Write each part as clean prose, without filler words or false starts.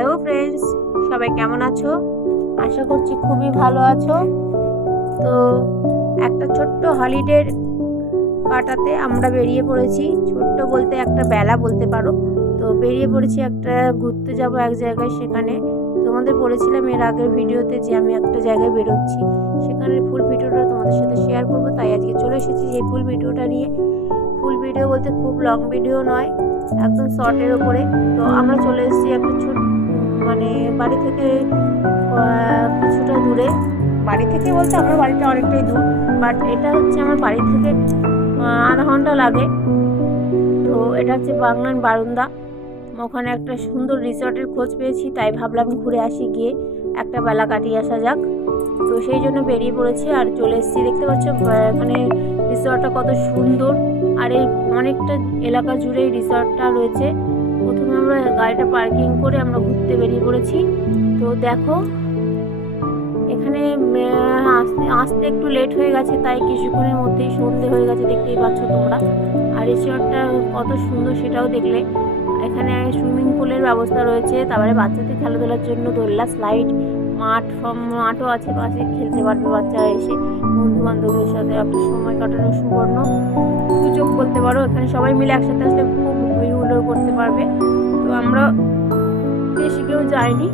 Hello friends, সবাই কেমন আছো? আশা করছি খুবই ভালো আছো। তো একটা ছোট্ট হলিডের কাটাতে আমরা বেরিয়ে পড়েছি। ছোট্ট বলতে একটা বেলা বলতে পারো। তো বেরিয়ে পড়েছি একটা ঘুরতে যাব এক জায়গায়। সেখানে তোমাদের বলেছিলাম এর আগের ভিডিওতে যে আমি একটা জায়গায় বেরোচ্ছি, সেখানের ফুল ভিডিওটা তোমাদের সাথে শেয়ার করব। তাই আজকে চলে এসেছি সেই ফুল ভিডিওটা নিয়ে। ফুল ভিডিও বলতে খুব লং ভিডিও নয়, একদম শর্টের ওপরে। তো আমরা চলে এসেছি একটা মানে বাড়ি থেকে কিছুটা দূরে। বাড়ি থেকে বলতে আমার বাড়িটা অনেকটাই দূর, বাট এটা হচ্ছে আমার বাড়ি থেকে আধা ঘন্টা লাগে। তো এটা হচ্ছে বাগনান বারুন্দা। ওখানে একটা সুন্দর রিসর্টের খোঁজ পেয়েছি, তাই ভাবলাম ঘুরে আসি, গিয়ে একটা বেলা কাটিয়ে আসা যাক। তো সেই জন্য বেরিয়ে পড়েছি আর চলে এসেছি। দেখতে পাচ্ছ এখানে রিসর্টটা কত সুন্দর, আর এই অনেকটা এলাকা জুড়ে রিসর্টটা রয়েছে। প্রথমে আমরা গাড়িটা পার্কিং করে আমরা ঘুরতে বেরিয়ে পড়েছি। তো দেখো এখানে আসতে একটু লেট হয়ে গেছে, তাই কিছুক্ষণের মধ্যেই সন্ধে হয়ে গেছে, দেখতেই পাচ্ছ তোমরা। আর রিসর্টটা কত সুন্দর সেটাও দেখলে। এখানে সুইমিং পুলের ব্যবস্থা রয়েছে, তারপরে বাচ্চাদের খেলাধুলার জন্য দোলনা, স্লাইড, মাঠও আছে, পাশে খেলতে পারবে বাচ্চারা এসে বন্ধু বান্ধবদের সাথে একটা সময় কাটানোর সুবর্ণ সুযোগ বলতে পারো। এখানে সবাই মিলে একসাথে আসলে খুব হই হুল্লোড় করতে পারবে। তো আমরা বেশি কেউ যাইনি,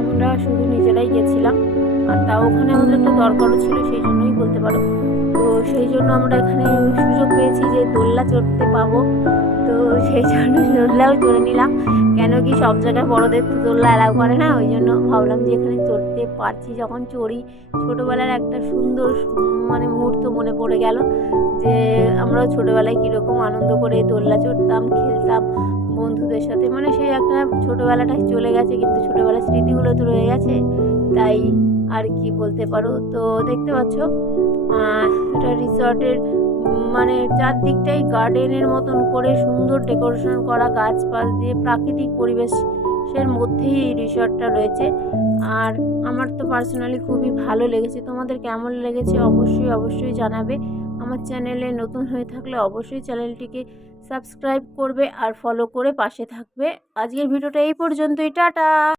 আমরা শুধু নিজেরাই গেছিলাম। আর তাও ওখানে আমাদের একটা দরকারও ছিল, সেই জন্যই বলতে পারো। তো সেই জন্য আমরা এখানে সুযোগ পেয়েছি যে দোলনা চড়তে পাবো। তো সেই জন্য দোলনাও চড়ে নিলাম। কেন কি সব জায়গায় বড়দের তো দোলনা অ্যালাউ করে না, ওই জন্য ভাবলাম যে এখানে চড়তে পারছি যখন চড়ি। ছোটোবেলার একটা সুন্দর মানে মুহূর্ত মনে পড়ে গেল, যে আমরা ছোটোবেলায় কীরকম আনন্দ করে দোলনা চড়তাম, খেলতাম বন্ধুদের সাথে। মানে সেই একটা ছোটোবেলাটা চলে গেছে, কিন্তু ছোটোবেলার স্মৃতিগুলো তো রয়ে গেছে, তাই আর কি বলতে পারো। তো দেখতে পাচ্ছ এটা রিসর্টের মানে চারদিকটাই গার্ডেনের মতন করে সুন্দর ডেকোরেশন করা, গাছপালা দিয়ে প্রাকৃতিক পরিবেশের মধ্যেই এই রিসর্টটা রয়েছে। আর আমার তো পার্সোনালি খুবই ভালো লেগেছে। তোমাদের কেমন লেগেছে অবশ্যই অবশ্যই জানাবে। আমার চ্যানেলে নতুন হয়ে থাকলে অবশ্যই চ্যানেলটিকে সাবস্ক্রাইব করবে আর ফলো করে পাশে থাকবে। আজকের ভিডিওটা এই পর্যন্তই, টাটা।